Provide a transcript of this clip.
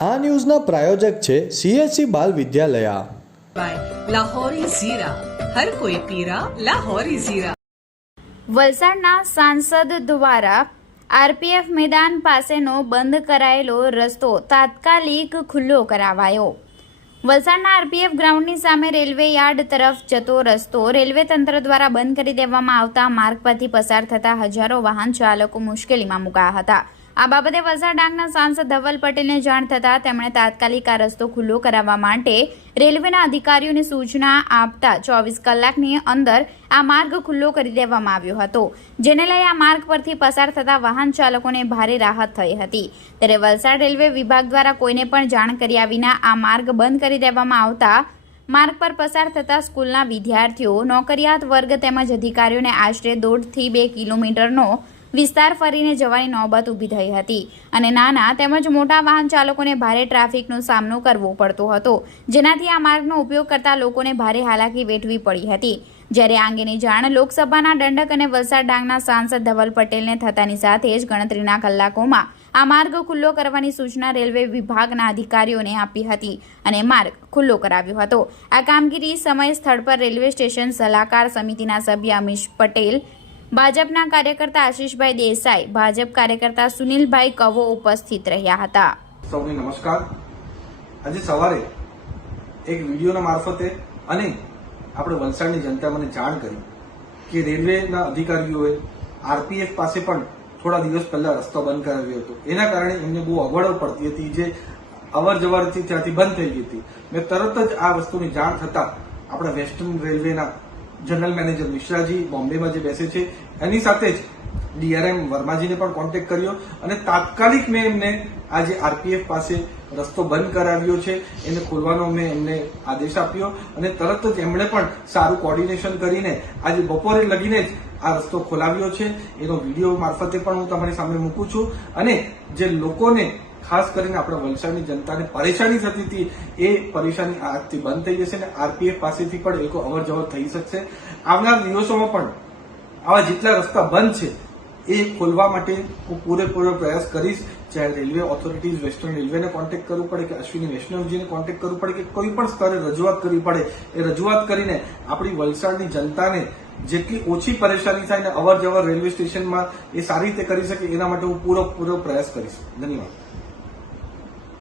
આ ન્યૂઝના પ્રાયોજક છે CSC બાલ વિદ્યાલયા. લાહોરી ઝીરા, હર કોઈ પીરા લાહોરી ઝીરા. વલસાડના સાંસદ દ્વારા RPF મેદાન પાસેનો બંધ કરાયેલો રસ્તો તાત્કાલિક ખુલ્લો કરાવાયો. વલસાડના RPF ગ્રાઉન્ડની સામે રેલવે યાર્ડ તરફ જતો રસ્તો રેલવે તંત્ર દ્વારા બંધ કરી દેવામાં આવતા માર્ગ પરથી પસાર થતા હજારો વાહન ચાલકો મુશ્કેલીમાં મુકાયા હતા. આ બાબતે વલસાડ ડાંગના સાંસદ ધવલ પટેલને જાણ થતાં તેમણે તાત્કાલિક આ રસ્તો ખુલ્લો કરાવવા માટે રેલવેના અધિકારીઓને સૂચના આપતા 24 કલાકની અંદર આ માર્ગ ખુલ્લો કરી દેવામાં આવ્યો હતો, જેને લઈ આ માર્ગ પરથી પસાર થતા વાહન ચાલકોને ભારે રાહત થઈ હતી. ત્યારે વલસાડ રેલવે વિભાગ દ્વારા કોઈને પણ જાણ કર્યા વિના આ માર્ગ બંધ કરી દેવામાં આવતા માર્ગ પર પસાર થતા સ્કૂલના વિદ્યાર્થીઓ, નોકરિયાત વર્ગ તેમજ અધિકારીઓને આશરે 1.5 થી 2 કિલોમીટરનો વિસ્તાર ફરીને જવાની નોબત ઊભી થઈ હતી અને નાના તેમજ મોટા વાહન ચાલકોને ભારે ટ્રાફિકનો સામનો કરવો પડતો હતો, જેનાથી આ માર્ગનો ઉપયોગ કરતા લોકોને ભારે હાલાકી વેઠવી પડી હતી. જ્યારે આ અંગેની જાણ લોકસભાના દંડક અને વલસાડ ડાંગના સાંસદ ધવલ પટેલને થતાની સાથે જ ગણતરીના કલાકોમાં આ માર્ગ ખુલ્લો કરવાની સૂચના રેલવે વિભાગના અધિકારીઓને આપી હતી અને માર્ગ ખુલ્લો કરાવ્યો હતો. આ કામગીરી સમય સ્થળ પર રેલવે સ્ટેશન સલાહકાર સમિતિના સભ્ય અમીશ પટેલ, ભાજપના કાર્યકર્તા આશીષભાઈ દેસાઈ, ભાજપ કાર્યકર્તા સુનિલભાઈ કવો ઉપસ્થિત રહ્યા હતા. સૌને નમસ્કાર. આજે સવારે એક વિડીયોના મારફતે અને આપણે વલસાડની જનતા મને જાણ કરી કે રેલવેના અધિકારીઓએ RPF પાસે પણ થોડા દિવસ પહેલા રસ્તો બંધ કરાવ્યો હતો. એના કારણે એમને બહુ અગવડો પડતી હતી, જે અવર જવરથી ત્યાંથી બંધ થઈ ગઈ હતી. મેં તરત જ આ વસ્તુની જાણ થતા આપણા વેસ્ટર્ન રેલવેના જનરલ મેનેજર મિશ્રાજી બોમ્બેમાં જે બેસે છે એની સાથે જ DRM વર્માજીને પણ કોન્ટેક્ટ કર્યો અને તાત્કાલિક મેં એમને આજે RPF પાસે રસ્તો બંધ કરાવ્યો છે એને ખોલવાનો મેં એમને આદેશ આપ્યો અને તરત જ એમણે પણ સારું કોર્ડિનેશન કરીને આજે બપોરે લગીને જ આ રસ્તો ખોલાવ્યો છે. એનો વિડીયો મારફતે પણ હું તમારી સામે મૂકું છું અને જે લોકોને ખાસ કરીને આપણા વલસાડની જનતાને પરેશાની થતી હતી એ પરેશાની આજથી બંધ થઈ જશે અને RPF પાસેથી પણ એ અવર જવર થઈ શકશે. આવનાર દિવસોમાં પણ આવા જેટલા રસ્તા બંધ છે એ ખોલવા માટે હું પૂરેપૂરો પ્રયાસ કરીશ. ચાહે રેલવે ઓથોરિટીઝ વેસ્ટર્ન રેલવેને કોન્ટેક્ટ કરવું પડે કે અશ્વિની વૈષ્ણવજીને કોન્ટેક્ટ કરવું પડે કે કોઈ પણ સ્તરે રજૂઆત કરવી પડે, એ રજૂઆત કરીને આપણી વલસાડની જનતાને જેટલી ઓછી પરેશાની થાય ને અવર જવર રેલવે સ્ટેશનમાં એ સારી રીતે કરી શકે એના માટે હું પૂરો પ્રયાસ કરીશ. ધન્યવાદ.